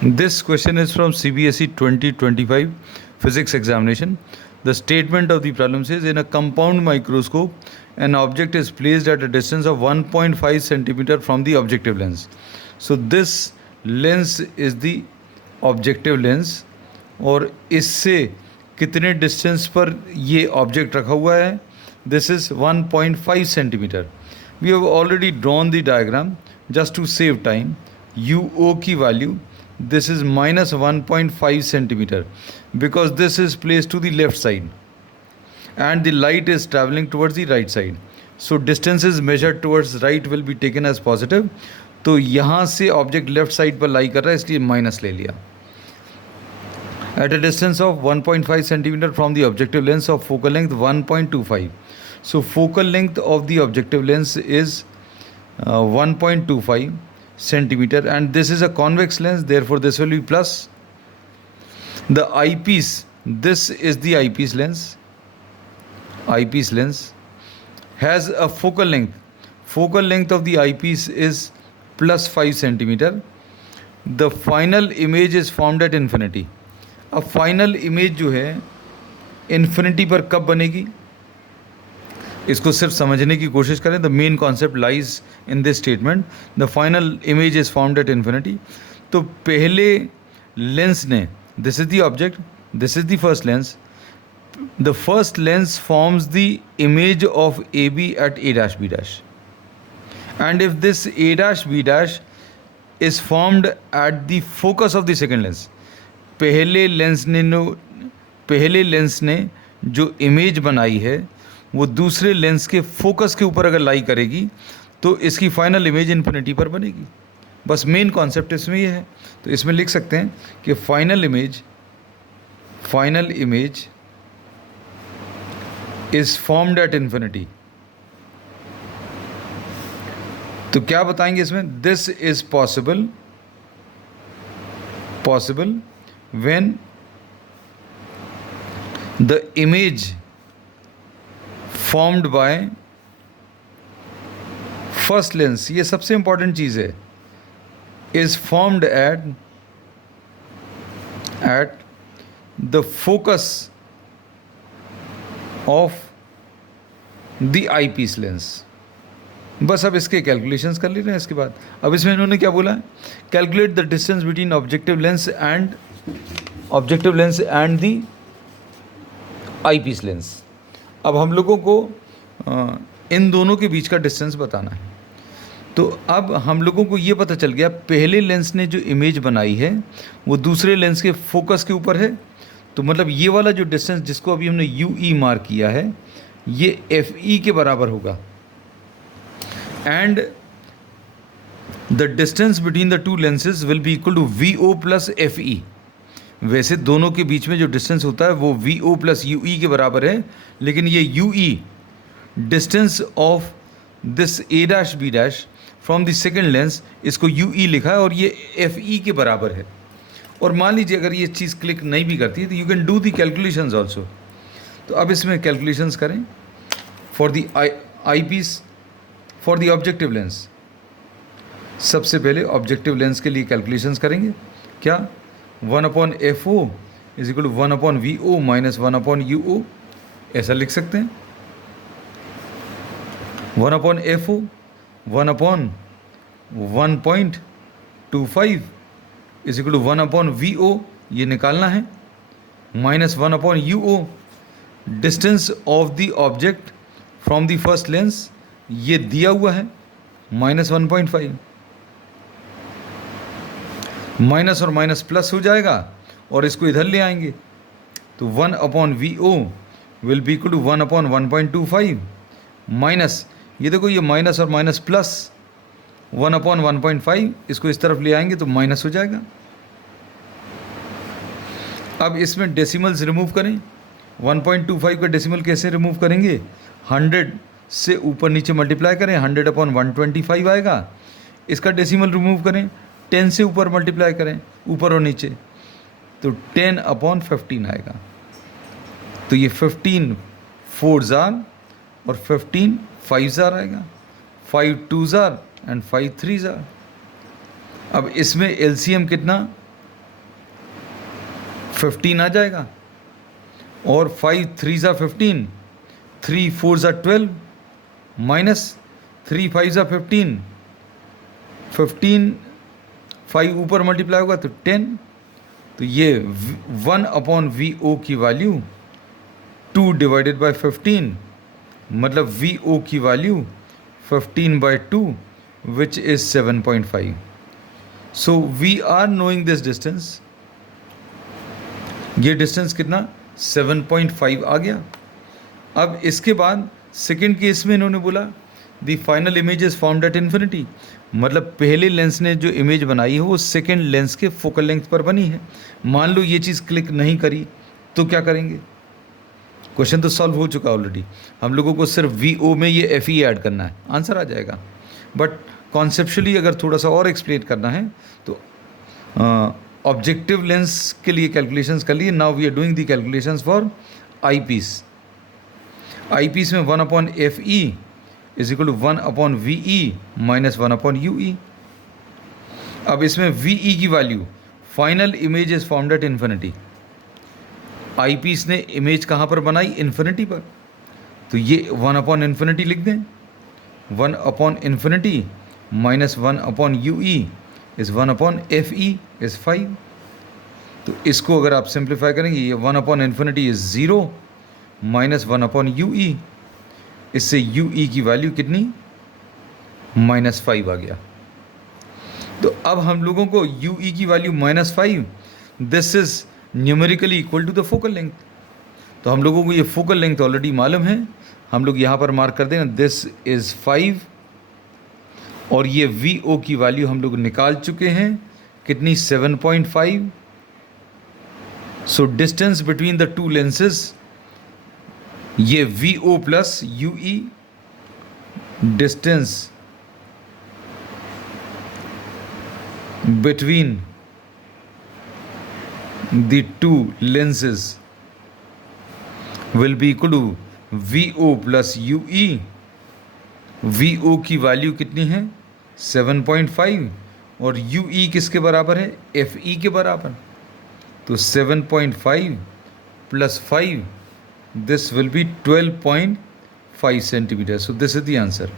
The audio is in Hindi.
This question is from CBSE 2025 physics examination. The statement of the problem says, in a compound microscope, an object is placed at a distance of 1.5 centimeter from the objective lens. So this lens is the objective lens और इससे कितने डिस्टेंस पर ये ऑब्जेक्ट रखा हुआ है? This is 1.5 centimeter. We have already drawn the diagram just to save time. UO की value, this is minus 1.5 centimeter because this is placed to the left side and the light is traveling towards the right side. So distances measured towards right will be taken as positive. तो यहाँ से ऑब्जेक्ट लेफ्ट साइड पर लाई कर रहा है इसलिए माइनस ले लिया. At a distance of 1.5 centimeter from the objective lens of focal length 1.25. So focal length of the objective lens is 1.25 centimeter and this is a convex lens, therefore this will be plus. The eyepiece, this is the eyepiece lens. Eyepiece lens has a focal length. Focal length of the eyepiece is plus 5 centimeter. The final image is formed at infinity. अब फाइनल इमेज जो है इन्फिनिटी पर कब बनेगी, इसको सिर्फ समझने की कोशिश करें. The main concept lies in this statement. The final image is formed at infinity. तो पहले लेंस ने, this is the object, this is the first lens. The first lens forms the image of A B at A dash B dash and if this A dash B dash is formed at the focus of the second lens. पहले लेंस ने जो इमेज बनाई है वो दूसरे लेंस के फोकस के ऊपर अगर लाई करेगी तो इसकी फाइनल इमेज इन्फिनिटी पर बनेगी. बस मेन कॉन्सेप्ट इसमें ये है. तो इसमें लिख सकते हैं कि final image is formed at infinity. तो क्या बताएंगे इसमें? This is possible when the image formed by first lens, ये सबसे इंपॉर्टेंट चीज़ है, is formed at the focus of the eyepiece lens. बस अब इसके कैलकुलेशंस कर ले रहे हैं. इसके बाद अब इसमें इन्होंने क्या बोला है? Calculate the distance between objective lens and the eyepiece lens. अब हम लोगों को इन दोनों के बीच का डिस्टेंस बताना है. तो अब हम लोगों को ये पता चल गया पहले लेंस ने जो इमेज बनाई है वो दूसरे लेंस के फोकस के ऊपर है. तो मतलब ये वाला जो डिस्टेंस जिसको अभी हमने यू ई मार्क किया है ये एफ ई के बराबर होगा. And the distance between the two lenses will be equal to VO plus FE. वैसे दोनों के बीच में जो डिस्टेंस होता है वो VO plus UE के बराबर है, लेकिन ये UE distance of this A dash B dash from the second lens, इसको UE लिखा है और ये FE के बराबर है. और मान लीजिए अगर ये चीज़ क्लिक नहीं भी करती तो you can do the calculations also. तो अब इसमें कैलकुलेशंस करें for the eyepiece for the objective lens. सबसे पहले ऑब्जेक्टिव लेंस के लिए कैलकुलेशंस करेंगे. क्या? 1/FO is equal to 1/VO minus 1/UO, ऐसा लिख सकते हैं. 1/FO 1/1.25 is equal to 1/VO, ये निकालना है, minus 1/UO distance of the object from the first lens, ये दिया हुआ है माइनस 1.5. माइनस और माइनस प्लस हो जाएगा और इसको इधर ले आएंगे तो 1/VO will be equal to 1/1.25 minus, ये देखो ये माइनस और माइनस प्लस 1/1.5, इसको इस तरफ ले आएंगे तो माइनस हो जाएगा. अब इसमें डेसिमल्स रिमूव करें. 1.25 का डेसिमल कैसे रिमूव करेंगे? 100 से ऊपर नीचे मल्टीप्लाई करें, 100/125 आएगा. इसका डेसिमल रिमूव करें, 10 से ऊपर मल्टीप्लाई करें ऊपर और नीचे तो 10/15 आएगा. तो ये 15 4s और 15 5s आएगा, 5 2s एंड 5 3s. अब इसमें एलसीएम कितना? 15 आ जाएगा, और 5 3 ज़ा 15, 3 4 ज़ा 12, माइनस 3 5 ज़ा 15, 15 5 ऊपर मल्टीप्लाई होगा तो 10। तो ये 1 अपॉन वी ओ की वैल्यू 2 डिवाइडेड बाय 15, मतलब वी ओ की value 15/2 which is 7.5। So we are knowing this distance, ये डिस्टेंस कितना 7.5 आ गया। अब इसके बाद सेकेंड केस में इन्होंने बोला the final image is found at infinity, मतलब पहले लेंस ने जो इमेज बनाई है वो सेकेंड लेंस के फोकल लेंथ पर बनी है। मान लो ये चीज़ क्लिक नहीं करी तो क्या करेंगे? क्वेश्चन तो सॉल्व हो चुका ऑलरेडी, हम लोगों को सिर्फ वी ओ में ये एफ ई ऐड करना है, आंसर आ जाएगा। बट कॉन्सेप्चुअली अगर थोड़ा सा और एक्सप्लेन करना है तो ऑब्जेक्टिव लेंस के लिए कैलकुलेशंस कर लिए। Now we are doing the calculations for eyepiece. Eyepiece में 1 upon F E is equal to 1 upon V E minus 1 upon U E. अब इसमें वी ई की value final image is found at infinity. Eyepiece ने इमेज कहाँ पर बनाई? इन्फिनिटी पर, तो ये 1 अपॉन इन्फिनिटी लिख दें। 1 upon infinity minus 1 upon U E is 1 upon F E is 5। तो इसको अगर आप सिंप्लीफाई करेंगे, ये 1 upon infinity is 0 minus 1 upon U ई, इससे यू ई की वैल्यू कितनी? -5 आ गया। तो अब हम लोगों को यू ई की value -5, this is numerically equal to the focal length. तो हम लोगों को ये फोकल लेंथ ऑलरेडी मालूम है, हम लोग यहाँ पर मार्क कर दें दिस इज़ 5, और ये वी ओ की वैल्यू हम लोग निकाल चुके हैं कितनी? 7.5। So distance between the two lenses, ये V O plus U E, distance between the two lenses will be equal to VO plus UE। VO की वैल्यू कितनी है? 7.5, और UE किसके बराबर है? FE के बराबर। तो 7.5 plus 5, this will be 12.5 centimeters। So this is the answer।